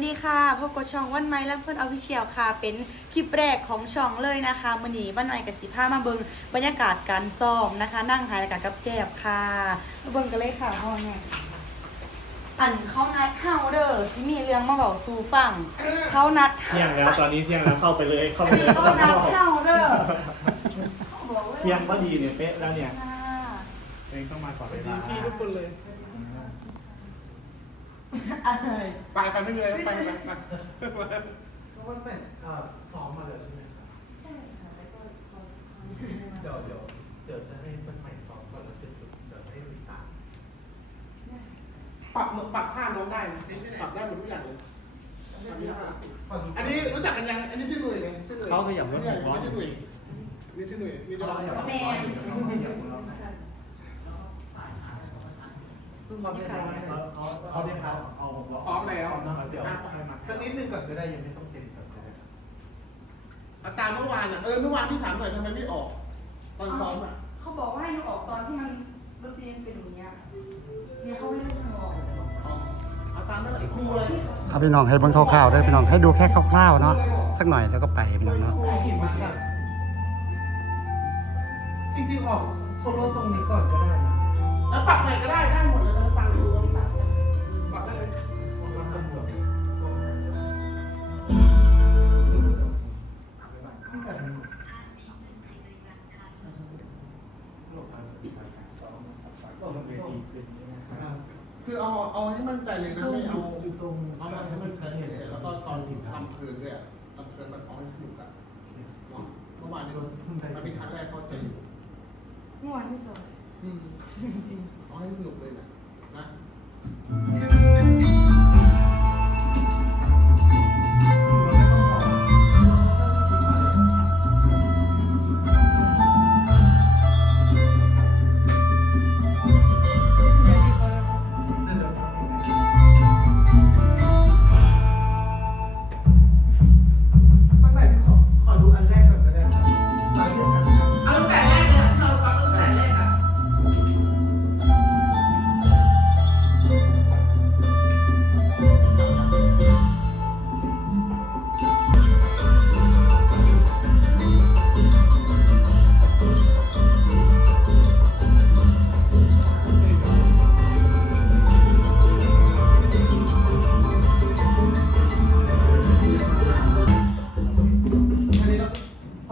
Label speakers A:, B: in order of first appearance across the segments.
A: วัสดีค่ะพบกับช่องวันไม้และเพื่อนออฟฟิเชียลค่ะ เป็นคลิปแรกของช่องเลยนะคะมื่อนี้วันไม้กับสิผ้ามาเบิงบรรยากาศการซ้อมนะคะ นั่งหายอากาศกับแจบค่ะมาเบิงกันเลยค่ะพ่อแม่อันเขานัดเฮาเด้อที่มีเรื่องมาบอกสู่ฟังเขานัด
B: เที่ยงแล้วตอนนี้เที่ยงแล้วเข้าไปเลยเข้าไปเลย
A: เขา
B: เข้าไป
A: นัด
B: เข้า
A: เฮาเด้อเขาบอกว่า
B: เที่ยงพอดีเนี่ยเป๊ะแล้วเนี่ย
A: ค่ะ
B: เองต้องมาก่อนเวลา
C: พี่ทุกคนเลย
A: อะไร
C: ไปไปไม่เลยไปไปไป
D: เพราะว่าเป็นเอ่อซ้อมมาแล้วใช่ไหมครับ
A: ใช่ค่ะแล้วก็เขา
D: เดี๋ยวเดี๋ยวเดี๋ยวจะให้เป็นใหม่ซ้อมก่อนแล้วเสร็จปุ๊บเดี๋ยวจะให้รีตาม
C: ปรับปรับท่าน้องได้ปรับได้หมดทุกอย่างเลย อันนี้รู้จักกันยัง อันนี้ชื่อหนุ่ยไงชื่อหนุ่ย
B: เขาขยับรถหกล้อ
C: ไม่ชื่อหนุ่ยนี่ชื่อหนุ่ยนี่จะร้อง
A: แม่
D: พร้อมไหมครับพร้อมไหมครับ
B: เอาหกล้อ
C: พร้อมแล้ว
B: เดี๋ยว
C: อะ
B: ให้มา
D: สักนิดนึงก่อนก็ได้ยังไม่ต้องเต็มก่อนก็ได้ครับ
C: เอาตามเมื่อวานอะเออเมื่อวานพี่ถามหน่อยทำไมไม่ออก ตอนซ้อมอะ
A: เขาบอกว่าให้หนูออกตอนที่มันดนตรีมันเป็นอย่างเงี้ยเนี่ยเขาไม่ให้หนูออก
C: เอาตามนั่นแหละครูเลย
E: เอาพี่น้องให้เบิ่งคร่าวๆได้พี่น้องให้ดูแค่คร่าวๆเนาะสักหน่อยแล้วก็ไปพี่น้องเนาะ
D: ครูหิมะแบบจริงๆออกโซโล่ทรงนี้ก่อนก็ได้นะ
C: แล้วปรับไหนก็ได้ได้หมดเลยนะฟังดูแล้วปรับปรับได้เลย
D: มันสะดวกที่แบบนี้หลบทันหลบ
B: เว
D: ทัน
B: ทีเป็นยังไงครับ
C: คือเอาเอาให้มั่นใจเลยนะไม่เอาเอามาให้มันชัดเจนเลยแล้วก็ตอนที่ทำเพลินด้วยทำเพลินมันเอาให้สนุกอะเนาะเมื่อวานนี้มันเป็นครั้งแรกเข้าใจอยู่
A: เมื่อวานที่จอ จริง
C: เอาให้สนุกเลยนะนะ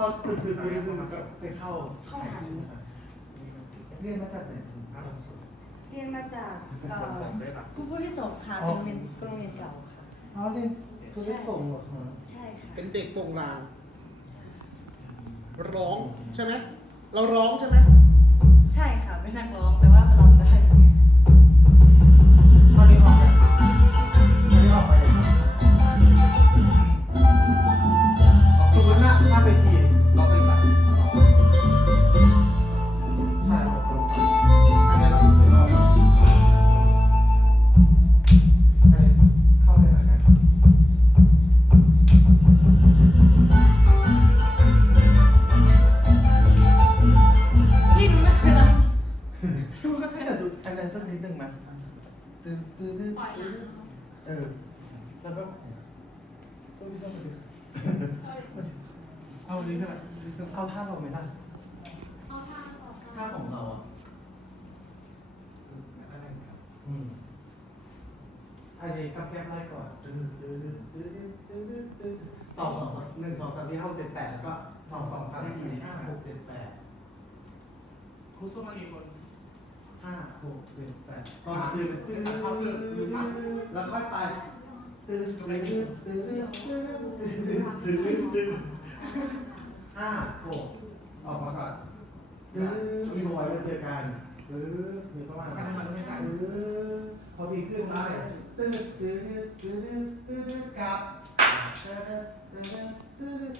D: พอคือคือคือคือมันก็ไปเข้าเข้าหา เรียนมาจากไหน
A: เรียนมาจากเอ่อผู้ผู้ที่สงค่ะเป็นโรงเรียนโรงเรียนเก่าค่ะ
D: อ๋อเรียนคือได้ส่งเหรอคะ
A: ใช่ค่ะ
C: เป็นเด็กโปร่งลาง ร้องใช่ไหม เราร้องใช่ไหม
A: ใช่ค่ะเป็นนักร้องแต่ว่ามาลำได้
D: ท่าเราไห
A: ม
D: ล่ะท่าของเราอะอืมอันนี้กับแก้มไล่ก่อนตื้อตื้อตื้อตื้อตื้อตื้อตื้อสองสองหนึ่งสองสามสี่ห้าเจ็ดแปดแล้วก็สองสองสามสี่ห้าหกเจ็ดแปด
C: ครูส้มมากี่คน
D: ห้าหกเจ็ดแปดตอนตื่นตื่นตื่นตื่นแล้วค่อยไปตื่นตื่นตื่นตื่นตื่นตื่นตื่นตื่นตื่น ห้าโกออกมาก่อนหรือมีบอยมาเจอกันหรือหรืเข้ามาการมาด้ว่กันหรือพอดีขึ้นมาเยตึ๊ดตึ๊ดตึ๊ดตึ๊ดตึ๊ดกลับตึ๊ดตึ๊ดด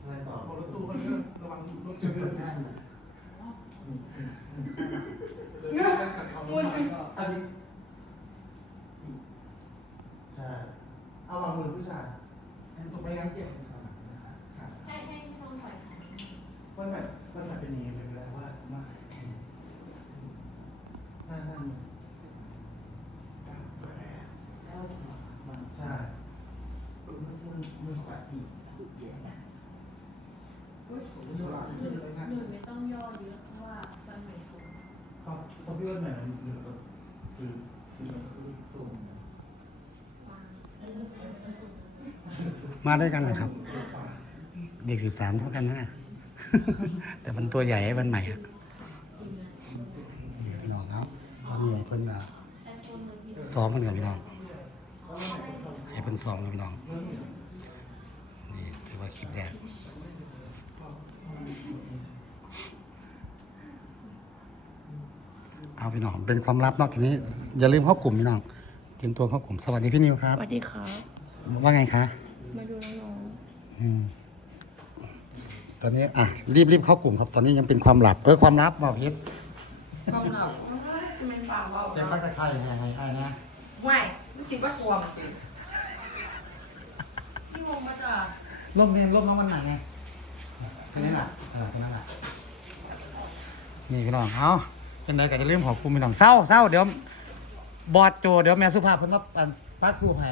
D: อะไรต่อ
C: พอรถตู้คนนี้ระวังรถจะเลื่
D: อ
F: นได้ พี่ว่าไห
D: นมันเหลือแบบคือคือมันคือส่ง
E: มาด้วยกันนะครับ เด็กสิบสามเท่ากันนะ แต่มันตัวใหญ่ให้มันใหม่อะนี่พี่น้องครับตอนนี้ไอ้เพิ่นอะซ้อมกันกับพี่น้องไอ้เพิ่นซ้อมกับพี่น้องนี่ถือว่าคลิปแรก เอาพี่น้องเป็นความลับเนาะทีนี้อย่าลืมเข้ากลุ่มพี่น้องเตรียมตัวเข้ากลุ่มสวัสดีพี่นิวครับ
A: สวัสดีครับ
E: ว่าไงคะ
A: มาดูน้อง
E: อืมตอนนี้อะรีบรีบเข้ากลุ่มครับ ตอนนี้ยังเป็นความลับเออความลับบอกพิษ
A: ๆกำลังไม่ฟังว่า
E: เต็มปักตะไคร้ให้ให้ให้นะ
A: ไม่รู้สึกว่ากลัวมันสิพี่วงมาจาก
E: ร่มเนี่ยร่มน้องมันหนักไงแค่นี้แหละเออแค่นั้นแหละนี่พี่น้องเอา เป็นไรก็จะลืมขอบคุณพี่น้องเศร้าเศร้าเดี๋ยวบอดโจเดี๋ยวแม่สุภาพเพิ่นรับอันปักทูบให้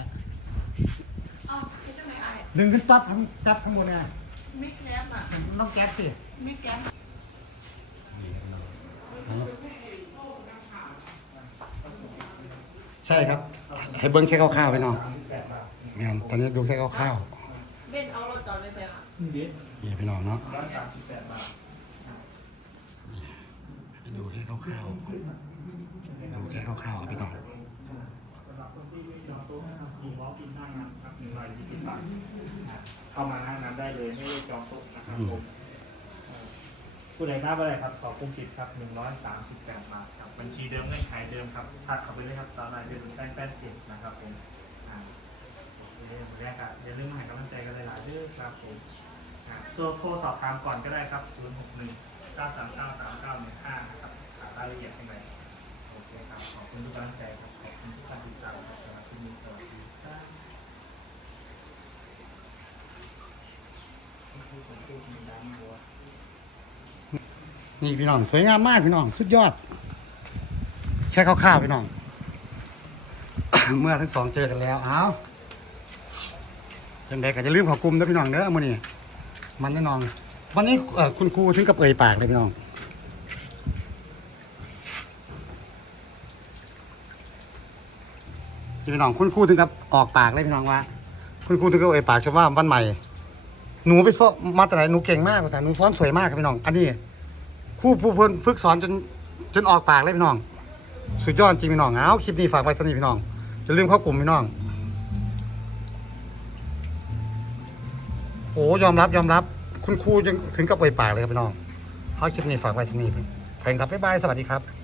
F: อ้าวคือจะไหนไอ้
E: ดึงขึ้นปั๊บทั้งจับข้างบนเนี่ย
F: มิกแคปอะ
E: มันต้องแก๊สสิ
F: มิกแคป
E: ใช่ครับ ให้เบิ้งแค่คร่าวๆไปน้อง
B: แปดบาท
E: งานตอนนี้ดูแค่คร่าว
F: เบนเอารถจอดไปใส่ละ
B: เด็ด
E: ๆนี่พี่น้องเนาะ
B: ร้อยสามสิบแปดบาท
E: ให้ดูแค่ค ร่าวๆดูแค่คร่าวๆพี่น้อง
B: สำหรับคนที่ไม่จองโต๊ะมีวอล์กอินหน้างานครับหนึ่งร้อยยี่สิบบาทอ่าเข้ามาหน้างานได้เลยไม่ได้จองโต๊ะนะครับผมเอ่อผู้ใดทราบอะไรครับขอคุ้มสิทธิ์ครับหนึ่งร้อยสามสิบแปดบาทครับบัญชีเดิมเงื่อนไขเดิมครับทักเข้าไปเลยครับสาวนายเดือนแป้นแป้นเพจนะครับผมอ่าเรื่องแรกอะอย่าลืมมาให้กำลังใจกันหลายๆเรื่องครับผมอ่าโซ่โทรสอบถามก่อนก็ได้ครับ 0 6 1 9 3 9 3 9 1 5นะครับหา รายละเอียดยังไงโอเคครับ ขอบคุณทุกกำลังใจครับ ขอบคุณทุกการติดตามครับสำหรับที่นี้สวัสดีครับพูดผมพูดมีน้ำบัว
E: นี่พี่น้องสวยงามมากพี่น้องสุดยอด แค่คร่าวๆพี่น้อง เมื่อทั้งสองเจอกันแล้วเอาจังใดก็จะลืมขอกลุ่มนะพี่น้องเด้อมื้อนี้มันแน่นอน วันนี้เอ่อคุณครูถึงกับเอ่ยปากเลยพี่น้อง พี่น้องคุณครูถึงกับออกปากเลยพี่น้องว่า คุณครูถึงกับเอ่ยปากชมว่าวันใหม่ หนูไปซ้อมมาแต่ไหนหนูเก่งมากแต่หนูฟ้อนสวยมากครับพี่น้อง อันนี้ครู่ผู้เพิ่นฝึกสอนจนจนออกปากเลยพี่น้อง สุดยอดจริงพี่น้องเอาคลิปนี้ฝากไว้สนิทพี่น้องอย่าลืมเข้ากลุ่มพี่น้องโอ้ยอมรับยอมรับ คุณครูจนถึงกับเอ่ยปากเลยครับพี่น้องเอาคลิปนี้ฝากไว้สนิทเพิ่นครับบ๊ายบายสวัสดีครับ